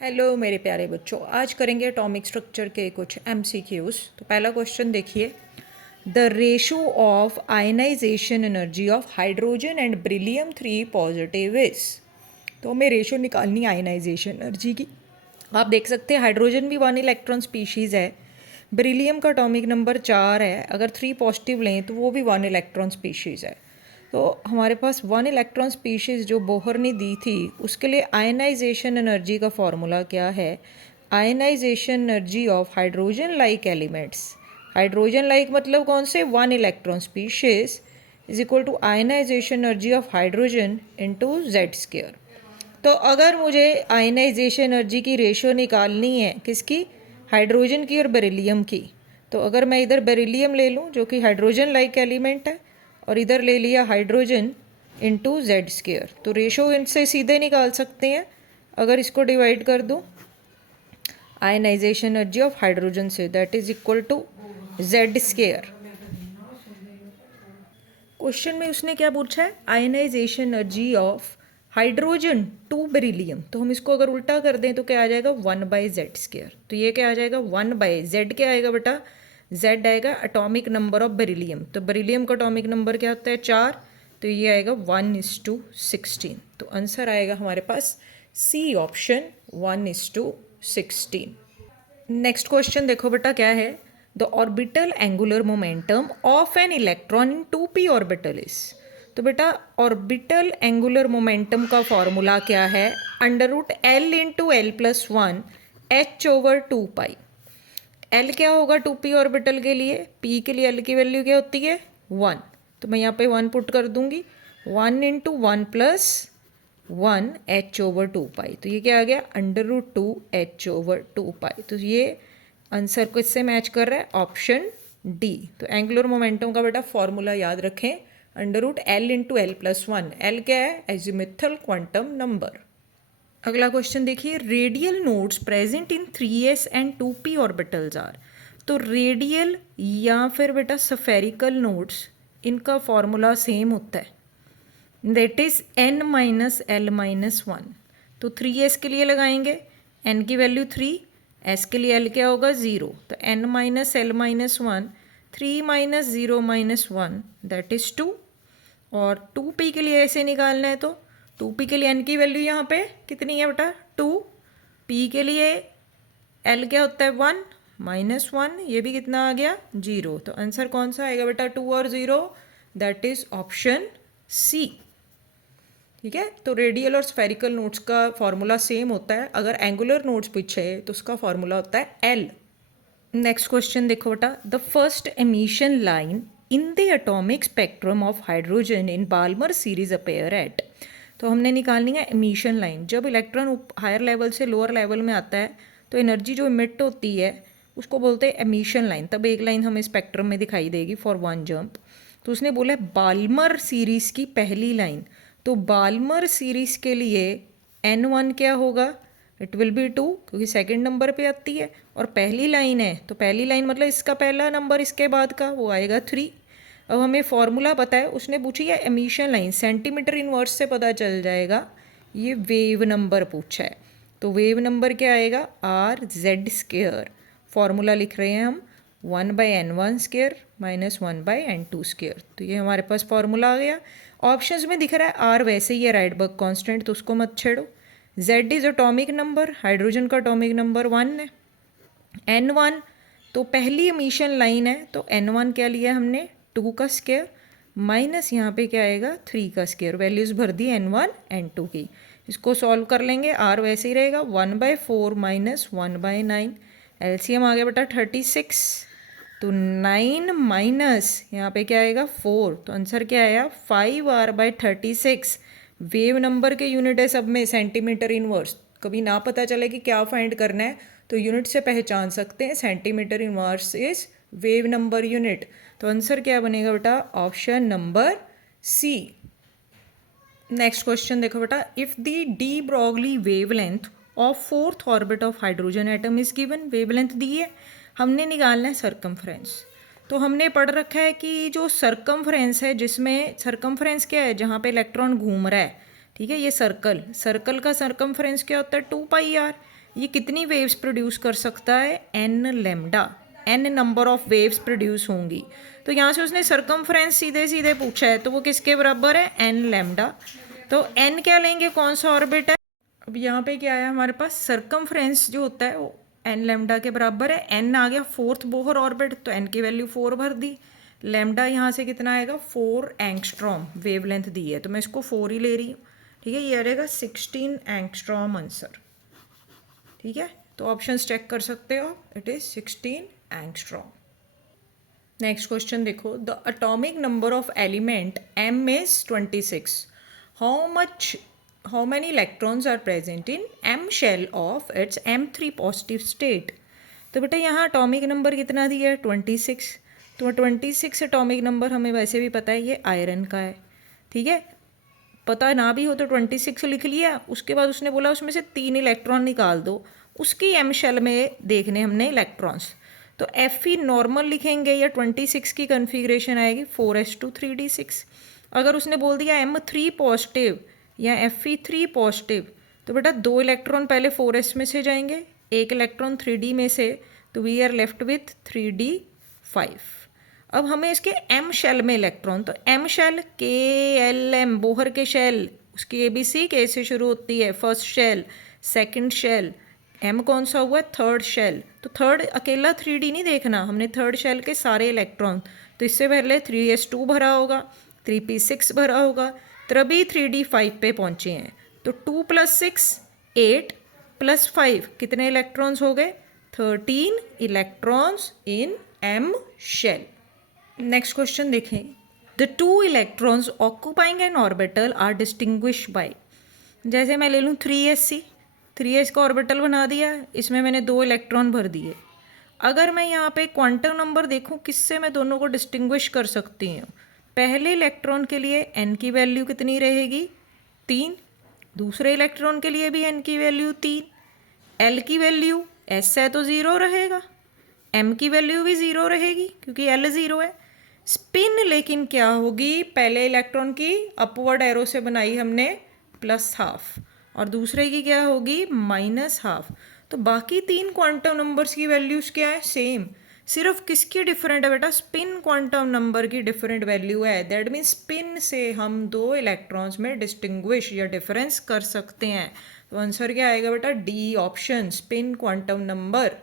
Hello मेरे प्यारे बच्चों, आज करेंगे एटॉमिक स्ट्रक्चर के कुछ एमसीक्यूज। तो पहला क्वेश्चन देखिए, the ratio of ionization energy of hydrogen and beryllium 3 positive is. तो हमें रेशो निकालनी है आयनाइजेशन एनर्जी की। आप देख सकते हैं हाइड्रोजन भी 1 इलेक्ट्रॉन स्पीशीज़ है, बेरिलियम का एटॉमिक नंबर 4 है, अगर 3 पॉजिटिव लें तो वो भी 1 इलेक्ट्रॉन स्पीशीज़ है। तो हमारे पास 1 इलेक्ट्रॉन स्पीशीज़ जो बोहर ने दी थी उसके लिए आयनाइजेशन एनर्जी का फॉर्मूला क्या है? Ionization energy of hydrogen like elements, hydrogen like मतलब कौन से? 1 electron species is equal to ionization energy of hydrogen into Z square. तो अगर मुझे आयनाइजेशन एनर्जी की रेशो निकालनी है, किसकी? हाइड्रोजन की और बेरिलियम की। तो अगर मैं इधर बेरिलियम ले लूँ जो कि हाइड्रोजन लाइक एलिमेंट है और इधर ले लिया हाइड्रोजन इनटू जेड स्क्वायर, तो रेशो इनसे सीधे निकाल सकते हैं। अगर इसको डिवाइड कर दूँ आयनाइजेशन एनर्जी ऑफ हाइड्रोजन से, that is equal to Z square. Question में उसने क्या पूछा है? Ionization energy of hydrogen to beryllium. तो हम इसको अगर उल्टा कर दें तो क्या आ जाएगा? 1/z square. तो ये क्या आ जाएगा? 1/z क्या आएगा बेटा? z आएगा एटॉमिक नंबर ऑफ बेरिलियम। तो बेरिलियम का एटॉमिक नंबर क्या होता है? 4। तो ये आएगा 1:16। तो आंसर आएगा हमारे पास सी ऑप्शन 1:16। नेक्स्ट क्वेश्चन देखो बेटा क्या है, the orbital angular momentum of an electron in 2p orbital is. तो बेटा ऑर्बिटल एंगुलर मोमेंटम का फॉर्मूला क्या है? √L into L+1 h/2π। L क्या होगा 2p ऑर्बिटल के लिए? p के लिए L की वैल्यू क्या होती है? 1। तो मैं यहाँ पे 1 पुट कर दूंगी। 1 इंटू 1+1 h/2π। तो ये क्या आ गया? √2 h/2π। तो ये आंसर को इससे मैच कर रहा है, ऑप्शन डी। तो एंगुलर मोमेंटम का बेटा फॉर्मूला याद रखें, √L इंटू L+1। L क्या है? Azimuthal quantum number. अगला क्वेश्चन देखिए, radial nodes present in 3s and 2p orbitals are. तो रेडियल या फिर बेटा स्फेरिकल नोड्स, इनका फॉर्मूला सेम होता है, दैट इज n-l-1। तो 3s के लिए लगाएंगे, n की वैल्यू 3, s के लिए l क्या होगा? 0। तो n-l-1, 3 - 0 - 1 दैट इज 2। और 2p के लिए ऐसे निकालना है, तो 2p के लिए n की वैल्यू यहाँ पे कितनी है बेटा? 2। p के लिए l क्या होता है? 1 - 1, ये भी कितना आ गया? 0। तो आंसर कौन सा आएगा बेटा? 2 और 0, दैट इज ऑप्शन सी। ठीक है, तो रेडियल और स्फेरिकल नोड्स का फॉर्मूला सेम होता है। अगर एंगुलर नोड्स पूछे तो उसका फॉर्मूला होता है एल। नेक्स्ट क्वेश्चन देखो बेटा, the first emission line in the atomic spectrum of hydrogen in Balmer series appear at. तो हमने निकालनी है एमिशन लाइन। जब इलेक्ट्रॉन हायर लेवल से लोअर लेवल में आता है तो एनर्जी जो इमिट होती है उसको बोलते हैं एमिशन लाइन। तब एक लाइन हमें स्पेक्ट्रम में दिखाई देगी फॉर वन जंप। तो उसने बोला है बाल्मर सीरीज़ की पहली लाइन। तो बाल्मर सीरीज़ के लिए n1 क्या होगा? इट विल बी 2, क्योंकि सेकंड नंबर पे आती है और पहली लाइन है। तो पहली लाइन मतलब इसका पहला नंबर इसके बाद का वो आएगा 3। अब हमें फॉर्मूला पता है, उसने पूछी है एमिशन लाइन, सेंटीमीटर इनवर्स से पता चल जाएगा। ये वेव नंबर पूछा है, तो वेव नंबर क्या आएगा? RZ square. फॉर्मूला लिख रहे हैं हम 1/n1 square minus 1/n2 square. तो ये हमारे पास फॉर्मूला आ गया। ऑप्शंस में दिख रहा है R वैसे ही है राइडबर्ग कांस्टेंट, तो उसको मत छेड़ो। Z is atomic number, hydrogen का एटॉमिक नंबर 1 है। N1 तो पहली एमिशन लाइन है, तो N1 क्या लिया हमने? 2 का स्क्वायर माइनस यहाँ पे क्या आएगा? 3 का स्क्वायर। वैल्यूज़ भर दी N1 N2 की। इसको सॉल्व कर लेंगे, R वैसे ही रहेगा 1/4 माइनस 1/9। एलसीएम आ गया बेटा 36। तो 9 माइनस यहाँ पे क्या आएगा? 4। तो आंसर क्या आया? 5R/36। वेव नंबर के यूनिट है सब में सेंटीमीटर इनवर्स। कभी ना पता चले कि क्या फाइंड करना है तो यूनिट से पहचान सकते हैं। Centimetre inverse is wave number unit. तो आंसर क्या बनेगा बेटा? Option number C. Next question देखो बेटा, if the de Broglie wavelength of fourth orbit of hydrogen atom is given. Wavelength दी है, हमने निकालना है सरकमफ्रेंस। तो हमने पढ़ रखा है कि जो सरकमफ्रेंस है, जिसमें सरकमफ्रेंस क्या है? जहाँ पे इलेक्ट्रॉन घूम रहा है, ठीक है, ये सर्कल, सर्कल का सरकमफ्रेंस क्या होता है? 2πr। ये कितनी वेव्स प्रोड्यूस कर सकता है, N lambda, N number of waves produce होंगी। तो यहाँ से उसने सरकमफ्रेंस सीधे सीधे पूछा है, तो वो किसके बराबर है, एन लेमडा। तो एन क्या लेंगे, कौन सा ऑर्बिट है, अब यहाँ पे क्या है हमारे पास, सरकमफ्रेंस जो होता है वो एन लेमडा के बराबर है। एन आ गया फोर्थ बोहर ऑर्बिट, तो एन की वैल्यू 4 भर दी। लेमडा यहाँ से कितना आएगा, 4 एंगस्ट्रॉम वेवलेंथ दी है, तो मैं इसको 4 ही ले रही हूँ। ठीक है, ये आ रहेगा 16 एंगस्ट्रॉम आंसर। ठीक है, तो ऑप्शंस चेक कर सकते हो, it is 16 angstrom. Next question देखो, the atomic number of element m is 26, how many electrons are present in m shell of its m3 positive state। तो बेटा यहाँ अटोमिक नंबर कितना दिया है, 26। तो 26 अटोमिक नंबर हमें वैसे भी पता है ये आयरन का है। ठीक है, पता ना भी हो तो 26 लिख लिया। उसके बाद उसने बोला उसमें से 3 इलेक्ट्रॉन निकाल दो, उसकी एम शेल में देखने हमने इलेक्ट्रॉन्स। तो एफ ई नॉर्मल लिखेंगे या 26 की कन्फिग्रेशन आएगी 4s2 3d6। अगर उसने बोल दिया M3 पॉजिटिव या Fe3 पॉजिटिव, तो बेटा 2 इलेक्ट्रॉन पहले 4s में से जाएंगे, 1 इलेक्ट्रॉन 3d में से, तो we are left with 3d5। अब हमें इसके एम शेल में इलेक्ट्रॉन, तो एम शेल KLM बोहर के शेल, उसकी ABC के से शुरू होती है, first shell, second shell, M कौन सा हुआ है, थर्ड शेल। तो थर्ड अकेला 3d नहीं देखना, हमने थर्ड शेल के सारे इलेक्ट्रॉन, तो इससे पहले 3s2 भरा होगा, 3p6 भरा होगा, तभी 3d5 पे पहुँचे हैं। तो 2 + 6 8 + 5 कितने इलेक्ट्रॉन्स हो गए, 13 electrons in M shell. Next question देखें, the 2 electrons occupying an orbital are distinguish by. जैसे मैं ले लूँ 3s, 3s का ऑर्बिटल बना दिया, इसमें मैंने 2 इलेक्ट्रॉन भर दिए। अगर मैं यहाँ पे क्वांटम नंबर देखूँ किससे मैं दोनों को डिस्टिंग्विश कर सकती हूँ, पहले इलेक्ट्रॉन के लिए n की वैल्यू कितनी रहेगी, 3। दूसरे इलेक्ट्रॉन के लिए भी n की वैल्यू 3। l की वैल्यू s है तो 0 रहेगा, m की वैल्यू भी 0 रहेगी क्योंकि l 0 है। स्पिन लेकिन क्या होगी, पहले इलेक्ट्रॉन की अपवर्ड एरो से बनाई हमने +½ और दूसरे की क्या होगी, -½ तो बाकी 3 क्वांटम नंबर्स की वैल्यूज़ क्या है, सेम। सिर्फ किसकी डिफरेंट है बेटा, स्पिन क्वांटम नंबर की डिफरेंट वैल्यू है। दैट मीन्स स्पिन से हम 2 इलेक्ट्रॉन्स में डिस्टिंग्विश या डिफरेंस कर सकते हैं। तो आंसर क्या आएगा बेटा, D option, spin quantum number.